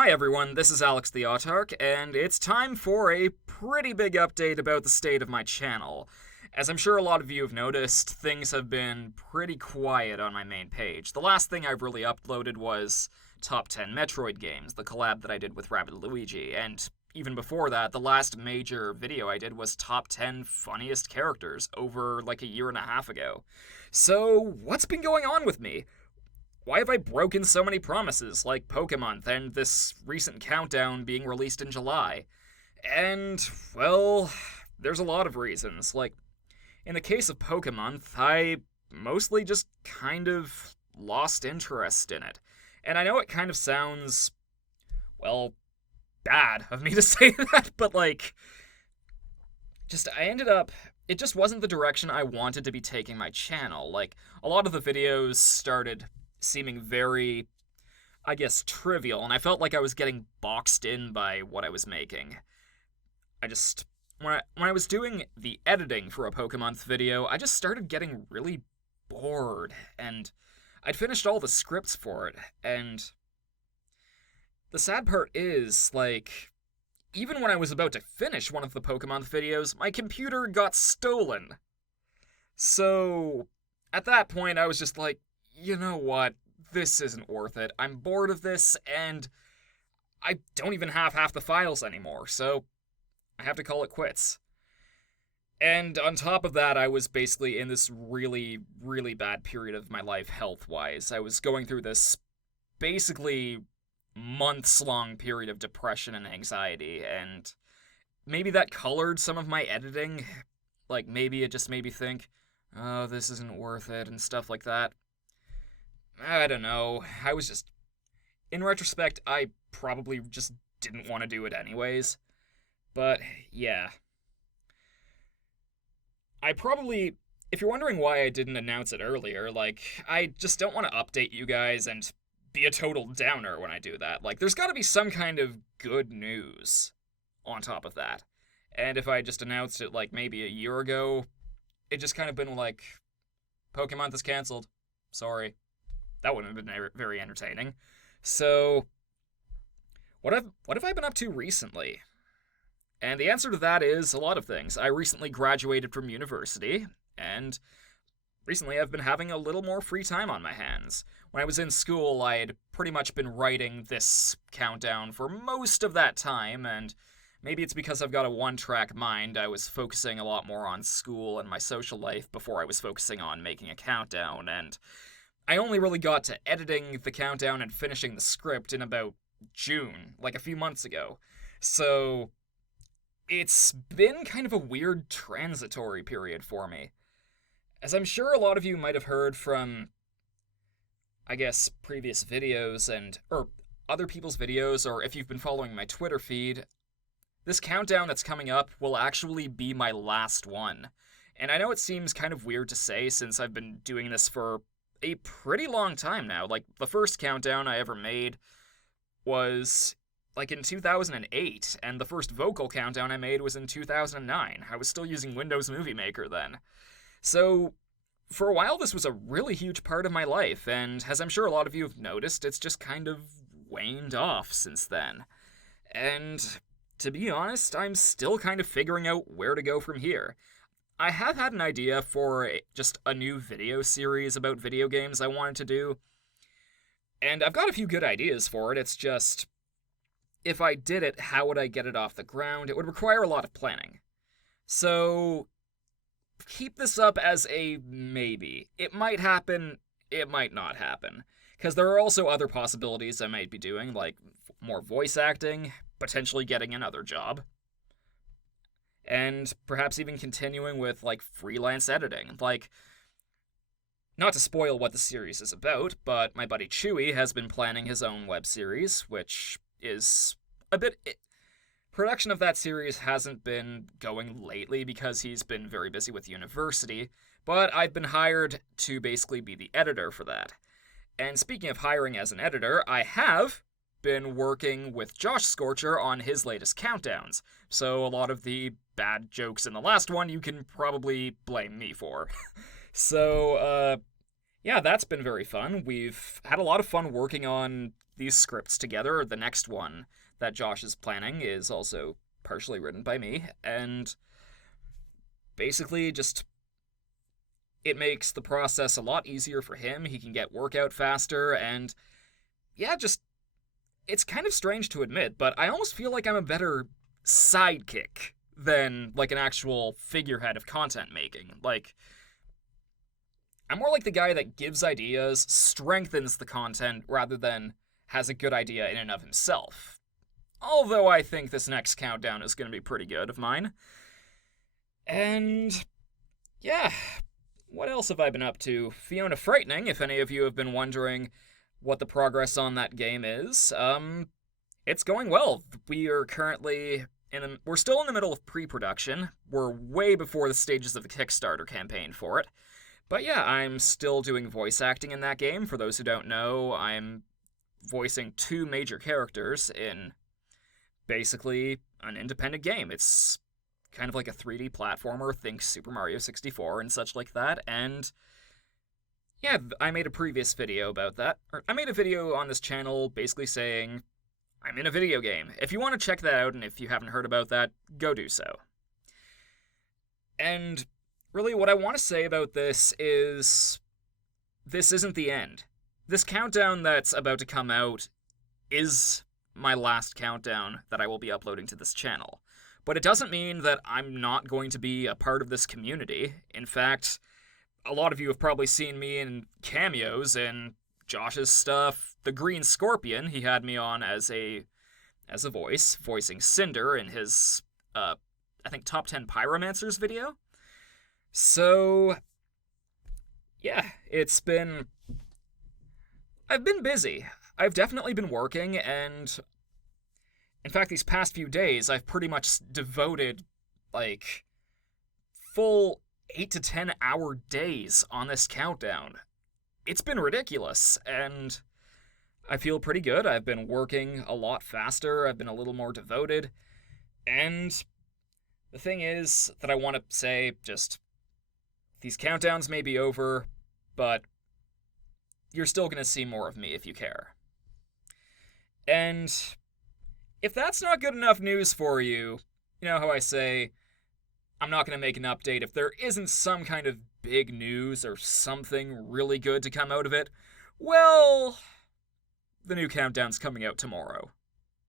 Hi everyone, this is Alex the Autarch, and it's time for a pretty big update about the state of my channel. As I'm sure a lot of you have noticed, things have been pretty quiet on my main page. The last thing I've really uploaded was Top 10 Metroid Games, the collab that I did with Rabbid Luigi, and even before that, the last major video I did was Top 10 Funniest Characters over like a year and a half ago. So, what's been going on with me? Why have I broken so many promises, like Pokemon and this recent countdown being released in July? And, well, there's a lot of reasons. Like, in the case of Pokemon, I mostly just kind of lost interest in it. And I know it kind of sounds, well, bad of me to say that, but it just wasn't the direction I wanted to be taking my channel. Like, a lot of the videos started seeming very, I guess, trivial, and I felt like I was getting boxed in by what I was making. When I was doing the editing for a Pokemon video, I just started getting really bored, and I'd finished all the scripts for it, and the sad part is, even when I was about to finish one of the Pokemon videos, my computer got stolen. So, at that point, I was just like, you know what, this isn't worth it. I'm bored of this, and I don't even have half the files anymore, so I have to call it quits. And on top of that, I was basically in this really, really bad period of my life health-wise. I was going through this basically months-long period of depression and anxiety, and maybe that colored some of my editing. Like, maybe it just made me think, oh, this isn't worth it, and stuff like that. I don't know. In retrospect, I probably just didn't want to do it anyways. But, yeah. If you're wondering why I didn't announce it earlier, I just don't want to update you guys and be a total downer when I do that. There's gotta be some kind of good news on top of that. And if I just announced it, maybe a year ago, it just kind of been like, Pokemon is canceled. Sorry. That wouldn't have been very entertaining. So, what have I been up to recently? And the answer to that is a lot of things. I recently graduated from university, and recently I've been having a little more free time on my hands. When I was in school, I had pretty much been writing this countdown for most of that time, and maybe it's because I've got a one-track mind, I was focusing a lot more on school and my social life before I was focusing on making a countdown, and I only really got to editing the countdown and finishing the script in about June, a few months ago. So, it's been kind of a weird transitory period for me. As I'm sure a lot of you might have heard from, I guess, previous videos or other people's videos, or if you've been following my Twitter feed, this countdown that's coming up will actually be my last one. And I know it seems kind of weird to say since I've been doing this for a pretty long time now. The first countdown I ever made was, in 2008, and the first vocal countdown I made was in 2009. I was still using Windows Movie Maker then. So, for a while this was a really huge part of my life, and as I'm sure a lot of you have noticed, it's just kind of waned off since then. And, to be honest, I'm still kind of figuring out where to go from here. I have had an idea for just a new video series about video games I wanted to do, and I've got a few good ideas for it. It's just, if I did it, how would I get it off the ground? It would require a lot of planning. So, keep this up as a maybe. It might happen, it might not happen. Because there are also other possibilities I might be doing, like more voice acting, potentially getting another job, and perhaps even continuing with, freelance editing. Not to spoil what the series is about, but my buddy Chewy has been planning his own web series, which is production of that series hasn't been going lately because he's been very busy with university, but I've been hired to basically be the editor for that. And speaking of hiring as an editor, I have been working with Josh Scorcher on his latest countdowns, so a lot of the bad jokes in the last one you can probably blame me for. So, yeah, that's been very fun. We've had a lot of fun working on these scripts together. The next one that Josh is planning is also partially written by me, and basically just it makes the process a lot easier for him. He can get work out faster, and yeah, just it's kind of strange to admit, but I almost feel like I'm a better sidekick than like an actual figurehead of content making. Like, I'm more like the guy that gives ideas, strengthens the content, rather than has a good idea in and of himself. Although I think this next countdown is going to be pretty good of mine. And yeah, what else have I been up to? Fiona Frightening, if any of you have been wondering what the progress on that game is, it's going well. We are currently we're still in the middle of pre-production. We're way before the stages of the Kickstarter campaign for it. But yeah, I'm still doing voice acting in that game. For those who don't know, I'm voicing 2 major characters in basically an independent game. It's kind of like a 3D platformer, think Super Mario 64 and such like that, and yeah, I made a previous video about that. I made a video on this channel basically saying, I'm in a video game. If you want to check that out, and if you haven't heard about that, go do so. And really, what I want to say about this is, this isn't the end. This countdown that's about to come out is my last countdown that I will be uploading to this channel. But it doesn't mean that I'm not going to be a part of this community. In fact, a lot of you have probably seen me in cameos in Josh's stuff. The Green Scorpion, he had me on as a voice, voicing Cinder in his, I think, Top 10 Pyromancers video. So, yeah, I've been busy. I've definitely been working, and in fact, these past few days, I've pretty much devoted, like, full 8 to 10 hour days on this countdown. It's been ridiculous, and I feel pretty good. I've been working a lot faster, I've been a little more devoted, and the thing is that I want to say, just, these countdowns may be over, but you're still going to see more of me if you care. And if that's not good enough news for you, you know how I say, I'm not going to make an update if there isn't some kind of big news or something really good to come out of it. Well, the new countdown's coming out tomorrow.